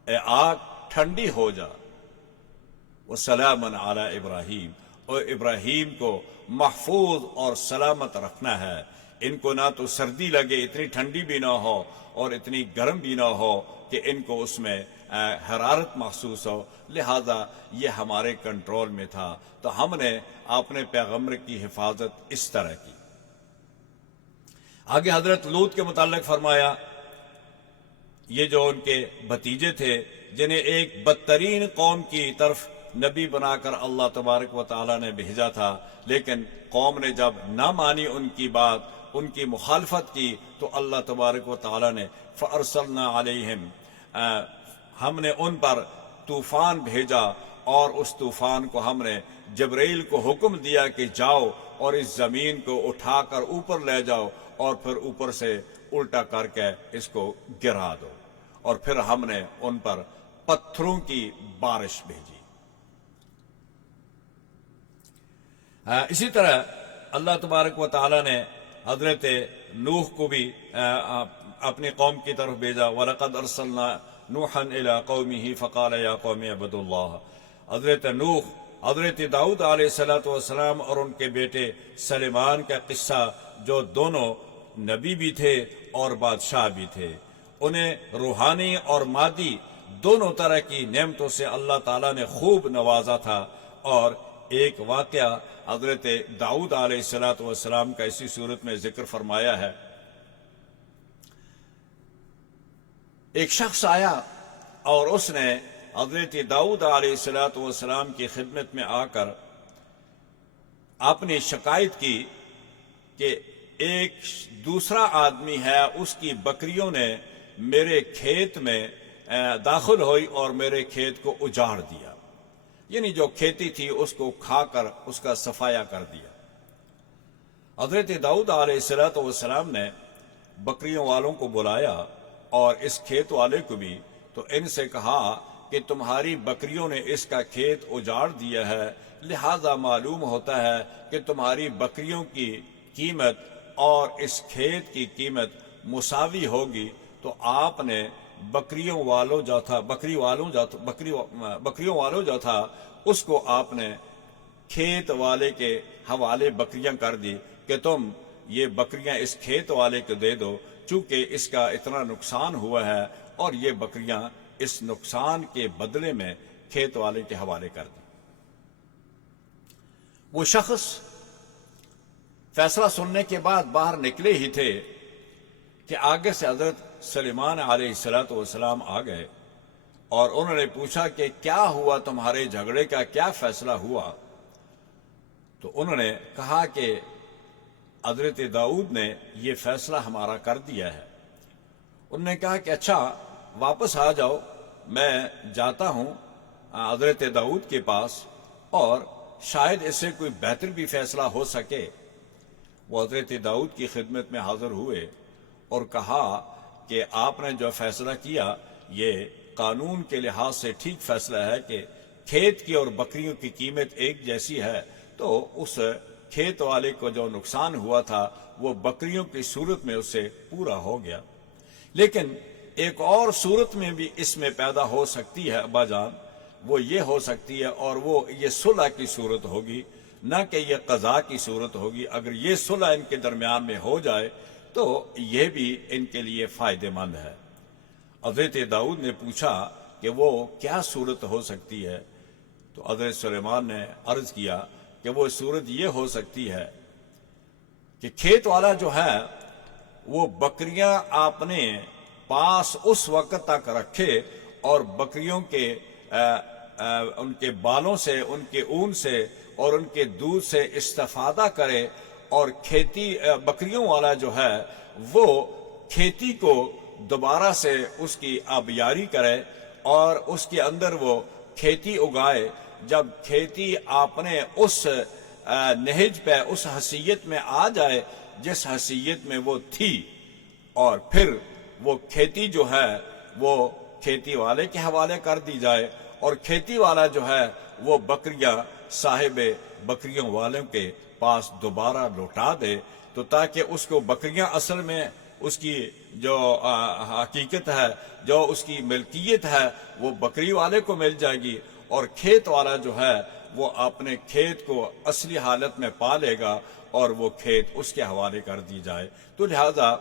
اے آگ ٹھنڈی ہو جا، وسلام علی ابراہیم، اور ابراہیم کو محفوظ اور سلامت رکھنا ہے، ان کو نہ تو سردی لگے، اتنی ٹھنڈی بھی نہ ہو اور اتنی گرم بھی نہ ہو کہ ان کو اس میں حرارت محسوس ہو، لہذا یہ ہمارے کنٹرول میں تھا، تو ہم نے اپنے پیغمبر کی حفاظت اس طرح کی۔ آگے حضرت لوط کے متعلق فرمایا یہ جو ان کے بھتیجے تھے جنہیں ایک بدترین قوم کی طرف نبی بنا کر اللہ تبارک و تعالی نے بھیجا تھا، لیکن قوم نے جب نہ مانی ان کی بات، ان کی مخالفت کی، تو اللہ تبارک و تعالی نے فارسلنا علیہم، ہم نے ان پر طوفان بھیجا، اور اس طوفان کو ہم نے جبرائیل کو حکم دیا کہ جاؤ اور اس زمین کو اٹھا کر اوپر لے جاؤ، اور پھر اوپر سے الٹا کر کے اس کو گرا دو، اور پھر ہم نے ان پر پتھروں کی بارش بھیجی۔ اسی طرح اللہ تبارک و تعالی نے حضرت نوح کو بھی اپنی قوم کی طرف بھیجا، وَلَقَدْ أَرْسَلْنَا نُوحًا إِلَىٰ قَوْمِهِ فَقَالَ يَا قَوْمِ اعْبُدُوا اللَّهَ۔ حضرت نوح، حضرت داؤد علیہ السلام اور ان کے بیٹے سلیمان کا قصہ، جو دونوں نبی بھی تھے اور بادشاہ بھی تھے، انہیں روحانی اور مادی دونوں طرح کی نعمتوں سے اللہ تعالیٰ نے خوب نوازا تھا۔ اور ایک واقعہ حضرت داؤد علیہ السلام کا اسی صورت میں ذکر فرمایا ہے۔ ایک شخص آیا اور اس نے حضرت داؤد علیہ السلام کی خدمت میں آ کر اپنی شکایت کی کہ ایک دوسرا آدمی ہے، اس کی بکریوں نے میرے کھیت میں داخل ہوئی اور میرے کھیت کو اجاڑ دیا، یعنی جو کھیتی تھی اس کو کھا کر اس کا صفایا کر دیا۔ حضرت داؤد علیہ السلام نے بکریوں والوں کو بلایا اور اس کھیت والے کو بھی، تو ان سے کہا کہ تمہاری بکریوں نے اس کا کھیت اجاڑ دیا ہے، لہذا معلوم ہوتا ہے کہ تمہاری بکریوں کی قیمت اور اس کھیت کی قیمت مساوی ہوگی، تو آپ نے بکریوں والوں جو تھا اس کو آپ نے کھیت والے کے حوالے بکریاں کر دی کہ تم یہ بکریاں اس کھیت والے کو دے دو، چونکہ اس کا اتنا نقصان ہوا ہے، اور یہ بکریاں اس نقصان کے بدلے میں کھیت والے کے حوالے کر دی۔ وہ شخص فیصلہ سننے کے بعد باہر نکلے ہی تھے کہ آگے سے حضرت سلیمان علیہ السلام آ گئے، اور انہوں نے پوچھا کہ کیا ہوا، تمہارے جھگڑے کا کیا فیصلہ ہوا؟ تو انہوں نے کہا کہ حضرت داؤد نے یہ فیصلہ ہمارا کر دیا ہے۔ انہوں نے کہا کہ اچھا واپس آ جاؤ، میں جاتا ہوں حضرت داؤد کے پاس، اور شاید اس سے کوئی بہتر بھی فیصلہ ہو سکے۔ وہ حضرت داؤد کی خدمت میں حاضر ہوئے اور کہا کہ آپ نے جو فیصلہ کیا یہ قانون کے لحاظ سے ٹھیک فیصلہ ہے کہ کھیت کی اور بکریوں کی قیمت ایک جیسی ہے، تو اس کھیت والے کو جو نقصان ہوا تھا وہ بکریوں کی صورت میں اس سے پورا ہو گیا، لیکن ایک اور صورت میں بھی اس میں پیدا ہو سکتی ہے ابا جان، وہ یہ ہو سکتی ہے، اور وہ یہ صلح کی صورت ہوگی، نہ کہ یہ قضاء کی صورت ہوگی۔ اگر یہ صلح ان کے درمیان میں ہو جائے تو یہ بھی ان کے لیے فائدہ مند ہے۔ حضرت داؤد نے پوچھا کہ وہ کیا صورت ہو سکتی ہے؟ تو حضرت سلیمان نے عرض کیا کہ وہ صورت یہ ہو سکتی ہے کہ کھیت والا جو ہے وہ بکریاں اپنے پاس اس وقت تک رکھے اور بکریوں کے ان کے بالوں سے، ان کے اون سے اور ان کے دودھ سے استفادہ کرے، اور بکریوں والا جو ہے وہ کھیتی کو دوبارہ سے اس کی آبیاری کرے اور اس کے اندر وہ کھیتی اگائے۔ جب کھیتی اپنے اس نہج پہ، اس حیثیت میں آ جائے جس حیثیت میں وہ تھی، اور پھر وہ کھیتی جو ہے وہ کھیتی والے کے حوالے کر دی جائے، اور کھیتی والا جو ہے وہ بکریاں صاحب بکریوں والوں کے پاس دوبارہ لوٹا دے، تو تاکہ اس کو بکریاں اصل میں اس کی جو حقیقت ہے، جو اس کی ملکیت ہے، وہ بکری والے کو مل جائے گی، اور کھیت والا جو ہے وہ اپنے کھیت کو اصلی حالت میں پا لے گا اور وہ کھیت اس کے حوالے کر دی جائے۔ تو لہذا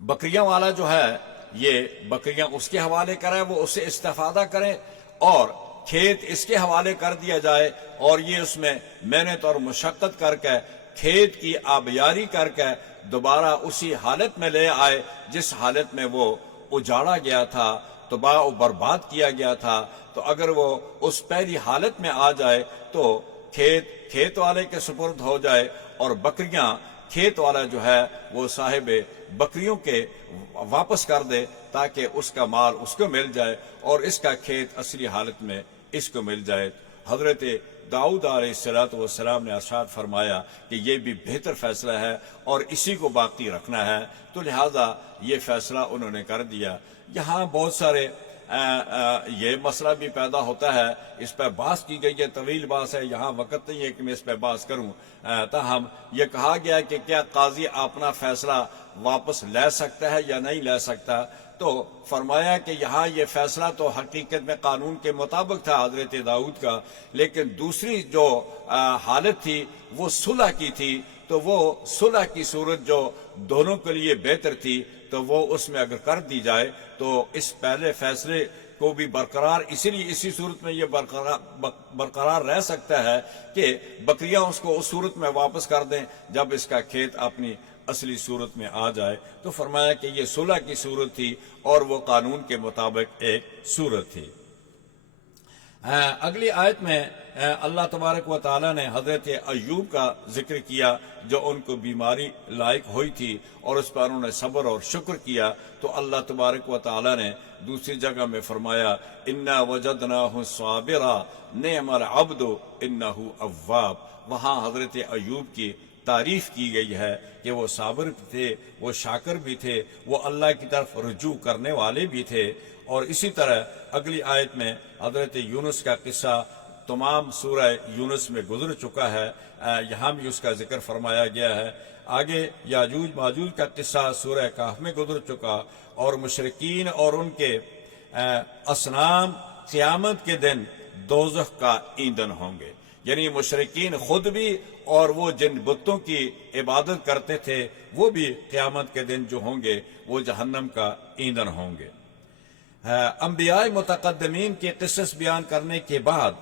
بکریاں والا جو ہے یہ بکریاں اس کے حوالے کرے، وہ اسے استفادہ کرے، اور کھیت اس کے حوالے کر دیا جائے، اور یہ اس میں محنت اور مشقت کر کے کھیت کی آبیاری کر کے دوبارہ اسی حالت میں لے آئے جس حالت میں وہ اجاڑا گیا تھا، تباہ و برباد کیا گیا تھا۔ تو اگر وہ اس پہلی حالت میں آ جائے تو کھیت والے کے سپرد ہو جائے، اور بکریاں کھیت والا جو ہے وہ صاحب بکریوں کے واپس کر دے تاکہ اس کا مال اس کو مل جائے اور اس کا کھیت اصلی حالت میں اس کو مل جائے۔ حضرت داؤد علیہ السلام نے ارشاد فرمایا کہ یہ بھی بہتر فیصلہ ہے اور اسی کو باقی رکھنا ہے، تو لہذا یہ فیصلہ انہوں نے کر دیا۔ یہاں بہت سارے یہ مسئلہ بھی پیدا ہوتا ہے، اس پہ بحث کی گئی ہے، طویل بحث ہے، یہاں وقت نہیں ہے کہ میں اس پہ بحث کروں۔ تاہم یہ کہا گیا کہ کیا قاضی اپنا فیصلہ واپس لے سکتا ہے یا نہیں لے سکتا، تو فرمایا کہ یہاں یہ فیصلہ تو حقیقت میں قانون کے مطابق تھا حضرت داؤد کا، لیکن دوسری جو حالت تھی وہ صلح کی تھی، تو وہ صلح کی صورت جو دونوں کے لیے بہتر تھی، تو وہ اس میں اگر کر دی جائے تو اس پہلے فیصلے کو بھی برقرار، اسی لیے اسی صورت میں یہ برقرار رہ سکتا ہے کہ بکریاں اس کو اس صورت میں واپس کر دیں جب اس کا کھیت اپنی اصلی صورت میں آ جائے۔ تو فرمایا کہ یہ صلح کی صورت تھی اور وہ قانون کے مطابق ایک صورت تھی۔ اگلی آیت میں اللہ تبارک و تعالیٰ نے حضرت ایوب کا ذکر کیا جو ان کو بیماری لائق ہوئی تھی اور اس پر انہوں نے صبر اور شکر کیا، تو اللہ تبارک و تعالیٰ نے دوسری جگہ میں فرمایا انا وجدناہ صابرا نعم العبد انہ اواب۔ وہاں حضرت ایوب کی تعریف کی گئی ہے کہ وہ صابر بھی تھے، وہ شاکر بھی تھے، وہ اللہ کی طرف رجوع کرنے والے بھی تھے۔ اور اسی طرح اگلی آیت میں حضرت یونس کا قصہ تمام سورہ یونس میں گزر چکا ہے، یہاں بھی اس کا ذکر فرمایا گیا ہے۔ آگے یاجوج ماجوج کا قصہ سورہ کہف میں گزر چکا، اور مشرکین اور ان کے اصنام قیامت کے دن دوزخ کا ایندھن ہوں گے، یعنی مشرکین خود بھی اور وہ جن بتوں کی عبادت کرتے تھے وہ بھی قیامت کے دن جو ہوں گے وہ جہنم کا ایندھن ہوں گے۔ انبیاء متقدمین کے قصص بیان کرنے کے بعد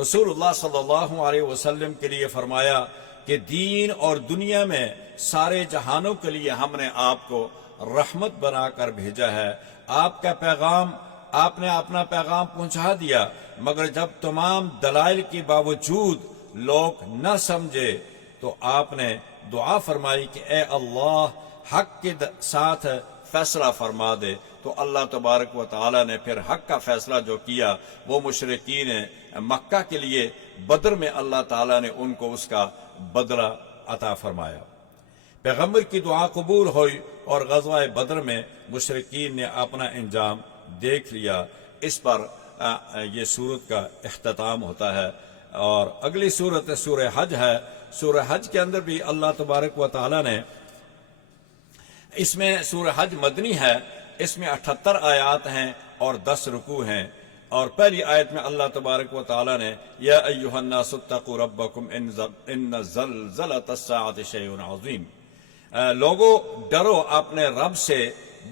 رسول اللہ صلی اللہ علیہ وسلم کے لیے فرمایا کہ دین اور دنیا میں سارے جہانوں کے لیے ہم نے آپ کو رحمت بنا کر بھیجا ہے۔ آپ کا پیغام، آپ نے اپنا پیغام پہنچا دیا، مگر جب تمام دلائل کے باوجود لوگ نہ سمجھے تو آپ نے دعا فرمائی کہ اے اللہ حق کے ساتھ فیصلہ فرما دے۔ تو اللہ تبارک و تعالی نے پھر حق کا فیصلہ جو کیا وہ مشرکین مکہ کے لیے بدر میں اللہ تعالی نے ان کو اس کا بدلہ عطا فرمایا۔ پیغمبر کی دعا قبول ہوئی اور غزوہ بدر میں مشرکین نے اپنا انجام دیکھ لیا۔ اس پر یہ سورت کا اختتام ہوتا ہے۔ اور اگلی سورت سورہ حج ہے۔ سورہ حج کے اندر بھی اللہ تبارک و تعالی نے، اس میں سورہ حج مدنی ہے، اس میں 78 آیات ہیں اور 10 رکوع ہیں۔ اور پہلی آیت میں اللہ تبارک و تعالی نے یا ایھا الناس اتقوا ربکم ان زلزلۃ الساعۃ شیء عظیم، لوگو ڈرو اپنے رب سے،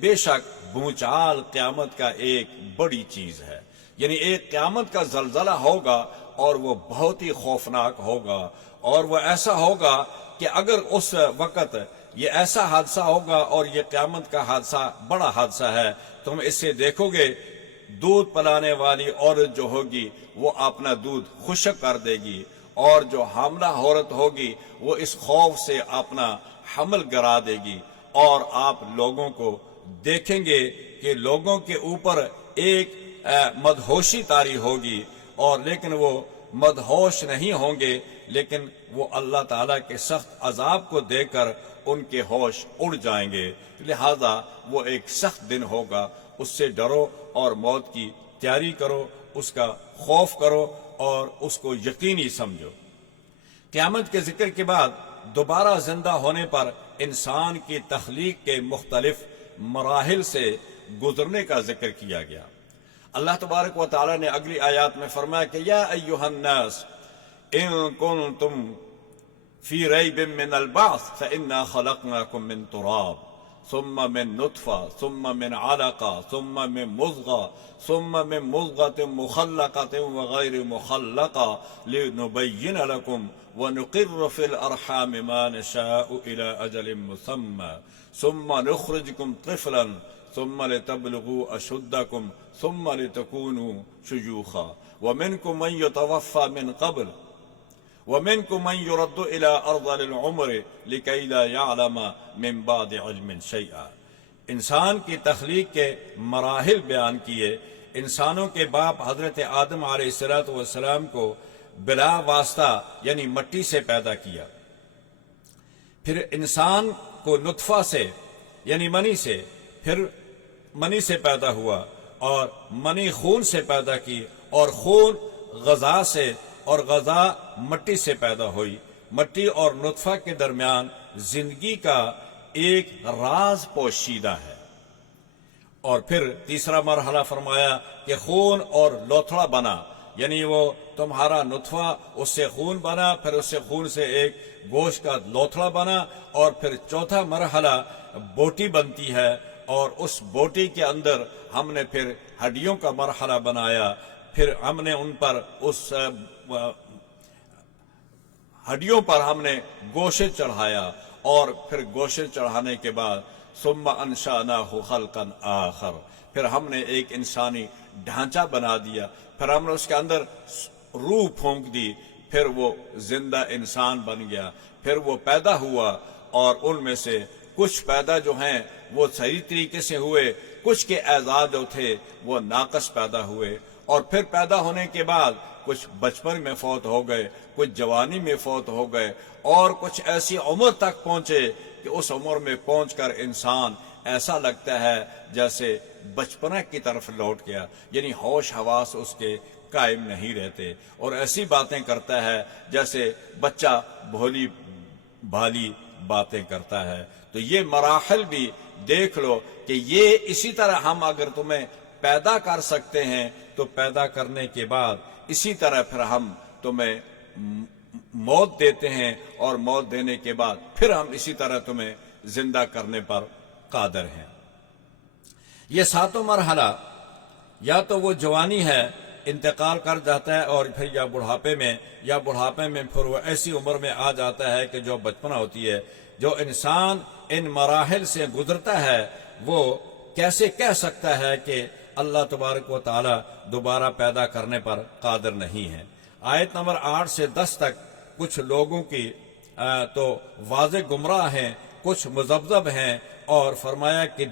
بے شک بھونچال قیامت کا ایک بڑی چیز ہے، یعنی ایک قیامت کا زلزلہ ہوگا اور وہ بہت ہی خوفناک ہوگا، اور وہ ایسا ہوگا کہ اگر اس وقت یہ ایسا حادثہ ہوگا اور یہ قیامت کا حادثہ بڑا حادثہ ہے، تم اس سے دیکھو گے دودھ پلانے والی عورت جو ہوگی وہ اپنا دودھ خشک کر دے گی، اور جو حاملہ عورت ہوگی وہ اس خوف سے اپنا حمل گرا دے گی، اور آپ لوگوں کو دیکھیں گے کہ لوگوں کے اوپر ایک مدہوشی طاری ہوگی، اور لیکن وہ مدہوش نہیں ہوں گے، لیکن وہ اللہ تعالیٰ کے سخت عذاب کو دیکھ کر ان کے ہوش اڑ جائیں گے۔ لہذا وہ ایک سخت دن ہوگا، اس سے ڈرو اور موت کی تیاری کرو، اس کا خوف کرو اور اس کو یقینی سمجھو۔ قیامت کے ذکر کے بعد دوبارہ زندہ ہونے پر انسان کی تخلیق کے مختلف مراحل سے گزرنے کا ذکر کیا گیا۔ اللہ تبارک و تعالی نے اگلی آیات میں فرمایا کہ یا ایھا الناس ان کنتم فی ریب من البعث فانا خلقناکم من تراب ثم من نطفة ثم من علقة ثم من مضغة ثم من مضغة مخلقة وغير مخلقة لنبين لكم ونقر في الأرحام ما نشاء إلى أجل مسمى ثم نخرجكم طفلا ثم لتبلغوا أشدكم ثم لتكونوا شيوخا ومنكم من يتوفى من قبل وَمِنْكُمْ مَنْ يُرَدُّ إِلَىٰ أَرْذَلِ الْعُمْرِ لِكَيْ لَا يَعْلَمَ مِنْ بَعْدِ عِلْمٍ شَيْئًا۔ انسان کی تخلیق کے مراحل بیان کیے۔ انسانوں کے باپ حضرت آدم علیہ السلام کو بلا واسطہ یعنی مٹی سے پیدا کیا، پھر انسان کو نطفہ سے یعنی منی سے، پھر منی سے پیدا ہوا، اور منی خون سے پیدا کی، اور خون غذا سے، اور غذا مٹی سے پیدا ہوئی۔ مٹی اور نطفہ کے درمیان زندگی کا ایک راز پوشیدہ ہے۔ اور پھر تیسرا مرحلہ فرمایا کہ خون اور لوتھڑا بنا، یعنی وہ تمہارا نطفہ، اس سے خون بنا، پھر اس سے خون سے ایک گوشت کا لوتھڑا بنا، اور پھر چوتھا مرحلہ بوٹی بنتی ہے، اور اس بوٹی کے اندر ہم نے پھر ہڈیوں کا مرحلہ بنایا، پھر ہم نے ان پر اس ہڈیوں پر ہم نے گوشت چڑھایا، اور پھر گوشت چڑھانے کے بعد ثم انشأناہ خلقا آخر، پھر ہم نے ایک انسانی ڈھانچہ بنا دیا، پھر ہم نے اس کے اندر روح پھونک دی، پھر وہ زندہ انسان بن گیا، پھر وہ پیدا ہوا، اور ان میں سے کچھ پیدا جو ہیں وہ صحیح طریقے سے ہوئے، کچھ کے اعضاء جو تھے وہ ناقص پیدا ہوئے، اور پھر پیدا ہونے کے بعد کچھ بچپن میں فوت ہو گئے، کچھ جوانی میں فوت ہو گئے، اور کچھ ایسی عمر تک پہنچے کہ اس عمر میں پہنچ کر انسان ایسا لگتا ہے جیسے بچپنا کی طرف لوٹ گیا، یعنی ہوش حواس اس کے قائم نہیں رہتے، اور ایسی باتیں کرتا ہے جیسے بچہ بھولی بھالی باتیں کرتا ہے۔ تو یہ مراحل بھی دیکھ لو کہ یہ اسی طرح ہم اگر تمہیں پیدا کر سکتے ہیں تو پیدا کرنے کے بعد اسی طرح پھر ہم تمہیں موت دیتے ہیں، اور موت دینے کے بعد پھر ہم اسی طرح تمہیں زندہ کرنے پر قادر ہیں۔ یہ ساتوں مرحلہ، یا تو وہ جوانی ہے، انتقال کر جاتا ہے، اور پھر یا بڑھاپے میں پھر وہ ایسی عمر میں آ جاتا ہے کہ جو بچپنا ہوتی ہے۔ جو انسان ان مراحل سے گزرتا ہے وہ کیسے کہہ سکتا ہے کہ اللہ تبارک و تعالی دوبارہ پیدا کرنے پر قادر نہیں ہے؟ آیت نمبر 8 سے 10 تک کچھ لوگوں کی تو واضح گمراہ ہیں، کچھ مذبذب ہیں، اور فرمایا کہ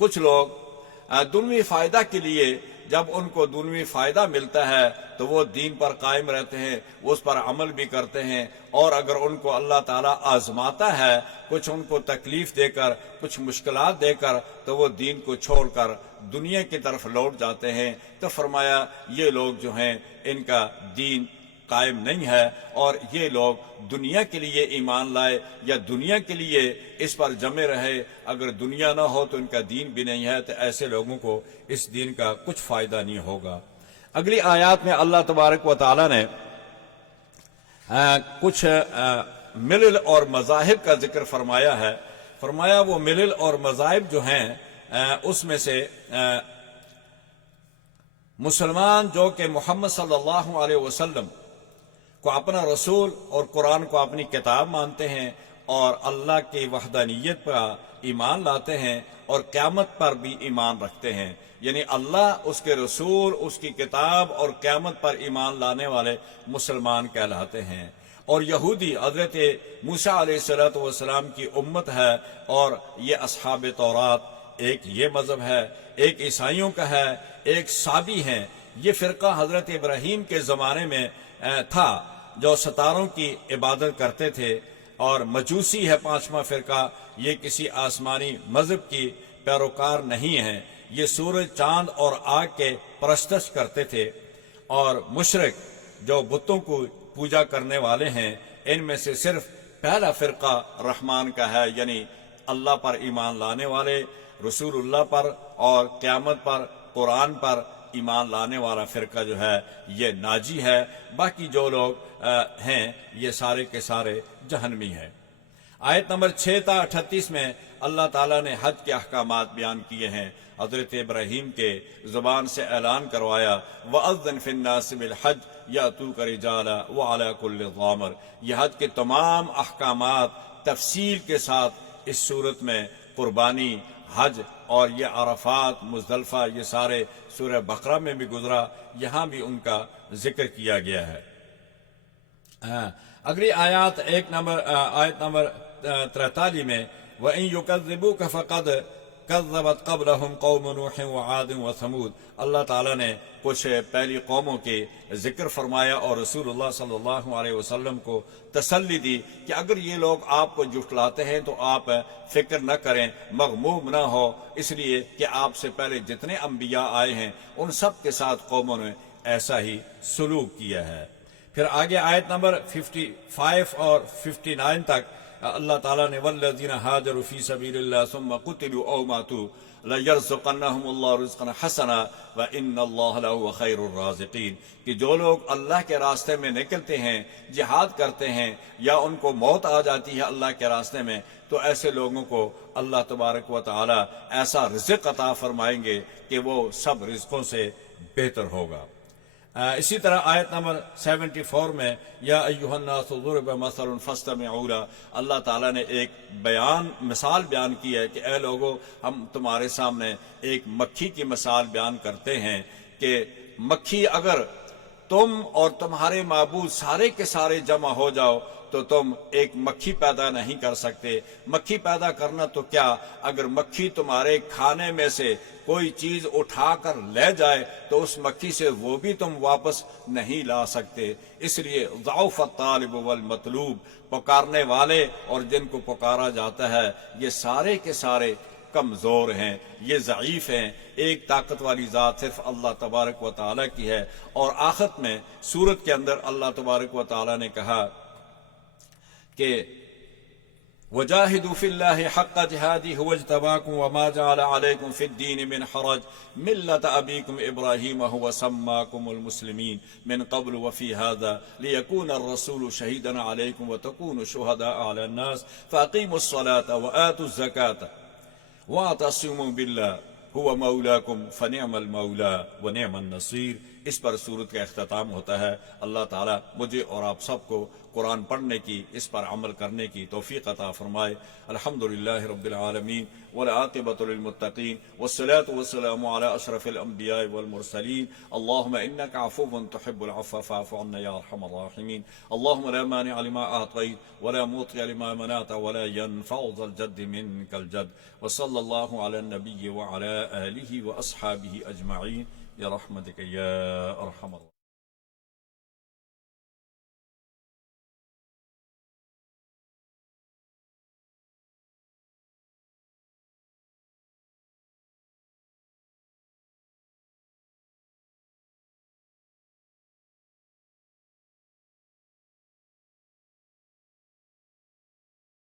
کچھ لوگ دنوی فائدہ کے لیے جب ان کو دنوی فائدہ ملتا ہے تو وہ دین پر قائم رہتے ہیں، وہ اس پر عمل بھی کرتے ہیں، اور اگر ان کو اللہ تعالیٰ آزماتا ہے، کچھ ان کو تکلیف دے کر، کچھ مشکلات دے کر، تو وہ دین کو چھوڑ کر دنیا کی طرف لوٹ جاتے ہیں۔ تو فرمایا یہ لوگ جو ہیں ان کا دین قائم نہیں ہے، اور یہ لوگ دنیا کے لیے ایمان لائے یا دنیا کے لیے اس پر جمے رہے، اگر دنیا نہ ہو تو ان کا دین بھی نہیں ہے، تو ایسے لوگوں کو اس دین کا کچھ فائدہ نہیں ہوگا۔ اگلی آیات میں اللہ تبارک و تعالی نے کچھ ملل اور مذاہب کا ذکر فرمایا ہے۔ فرمایا وہ ملل اور مذاہب جو ہیں اس میں سے مسلمان جو کہ محمد صلی اللہ علیہ وسلم کو اپنا رسول اور قرآن کو اپنی کتاب مانتے ہیں، اور اللہ کی وحدانیت پر ایمان لاتے ہیں، اور قیامت پر بھی ایمان رکھتے ہیں، یعنی اللہ، اس کے رسول، اس کی کتاب اور قیامت پر ایمان لانے والے مسلمان کہلاتے ہیں۔ اور یہودی حضرت موسیٰ علیہ السلام کی امت ہے، اور یہ اصحاب تورات، ایک یہ مذہب ہے، ایک عیسائیوں کا ہے، ایک سابی ہیں۔ یہ فرقہ حضرت ابراہیم کے زمانے میں تھا جو ستاروں کی عبادت کرتے تھے، اور مجوسی ہے پانچواں فرقہ، یہ کسی آسمانی مذہب کی پیروکار نہیں ہے، یہ سورج، چاند اور آگ کے پرستش کرتے تھے۔ اور مشرک جو بتوں کو پوجا کرنے والے ہیں، ان میں سے صرف پہلا فرقہ رحمان کا ہے، یعنی اللہ پر ایمان لانے والے، رسول اللہ پر اور قیامت پر، قرآن پر ایمان لانے والا فرقہ جو ہے یہ ناجی ہے۔ باقی جو لوگ ہیں یہ سارے کے سارے جہنمی ہیں۔ آیت نمبر 6 تا 38 میں اللہ تعالیٰ نے حج کے احکامات بیان کیے ہیں۔ حضرت ابراہیم کے زبان سے اعلان کروایا، وَأَذِّن فِي النَّاسِ بِالْحَجِّ يَأْتُوكَ رِجَالًا وَعَلَىٰ كُلِّ ضَامِرٍ۔ یہ حج کے تمام احکامات تفصیل کے ساتھ اس صورت میں قربانی، حج اور یہ عرفات، مزدلفہ، یہ سارے سورہ بقرہ میں بھی گزرا، یہاں بھی ان کا ذکر کیا گیا ہے۔ اگلی آیات آیت نمبر 43 میں وَإِن يُكَذِّبُوكَ فَقَدْ كَذَّبَتْ قَبْلَهُمْ قَوْمُ نُوحٍ وَعَادٍ وَثَمُودَ، اللہ تعالیٰ نے کچھ پہلی قوموں کے ذکر فرمایا اور رسول اللہ صلی اللہ علیہ وسلم کو تسلی دی کہ اگر یہ لوگ آپ کو جھٹلاتے ہیں تو آپ فکر نہ کریں، مغموم نہ ہو، اس لیے کہ آپ سے پہلے جتنے انبیاء آئے ہیں ان سب کے ساتھ قوموں نے ایسا ہی سلوک کیا ہے۔ پھر آگے آیت نمبر 55 اور 59 تک اللہ تعالیٰ نے والذین ہاجروا فی سبیل اللہ ثم قتلوا او ماتوا لیرزقنہم اللہ رزقا حسنا وان اللہ لہو خیر الرازقین، کہ جو لوگ اللہ کے راستے میں نکلتے ہیں، جہاد کرتے ہیں، یا ان کو موت آ جاتی ہے اللہ کے راستے میں، تو ایسے لوگوں کو اللہ تبارک و تعالی ایسا رزق عطا فرمائیں گے کہ وہ سب رزقوں سے بہتر ہوگا۔ اسی طرح آیت نمبر 74 میں یا ایھا الناس ضرب مثل فاستمعوا لہ، اللہ تعالیٰ نے ایک مثال بیان کی ہے کہ اے لوگو، ہم تمہارے سامنے ایک مکھی کی مثال بیان کرتے ہیں کہ مکھی اگر تم اور تمہارے معبود سارے کے سارے جمع ہو جاؤ تو تم ایک مکھی پیدا نہیں کر سکتے۔ مکھی پیدا کرنا تو کیا، اگر مکھی تمہارے کھانے میں سے کوئی چیز اٹھا کر لے جائے تو اس مکھی سے وہ بھی تم واپس نہیں لا سکتے۔ اس لیے ضعف الطالب والمطلوب، پکارنے والے اور جن کو پکارا جاتا ہے یہ سارے کے سارے کمزور ہیں، یہ ضعیف ہیں۔ ایک طاقت والی ذات صرف اللہ تبارک و تعالیٰ کی ہے۔ اور آخر میں سورت کے اندر اللہ تبارک و تعالیٰ نے کہا کہ وجاہدوا فی اللہ حق جہادہ هو اجتباکم وما جعل علیکم فی الدین من حرج ملت ابیکم ابراہیم هو سماکم المسلمین من قبل وفی هذا لیکون الرسول شہیدا علیکم وتکونوا شہداء علی الناس فاقیموا الصلاة وآتوا الزکاة واعتصموا باللہ هو مولاکم فنعم المولا ونعم النصیر۔ اس پر سورت کا اختتام ہوتا ہے۔ اللہ تعالیٰ مجھے اور آپ سب کو قرآن پڑھنے کی، اس پر عمل کرنے کی توفیق عطا فرمائے۔ الحمدللہ رب العالمین والعاقبۃ للمتقین والصلاة والسلام علی اشرف الانبیاء والمرسلین۔ اللہم انک عفو تحب العفو فاعف عنا یا ارحم الراحمین۔ اللہم لا مانع لما اعطیت ولا معطی لما منعت ولا ينفع ذا الجد منک الجد، وصلی اللہ علی النبی وعلی آلہ واصحابہ اجمعین برحمتک یا ارحم الراحمین۔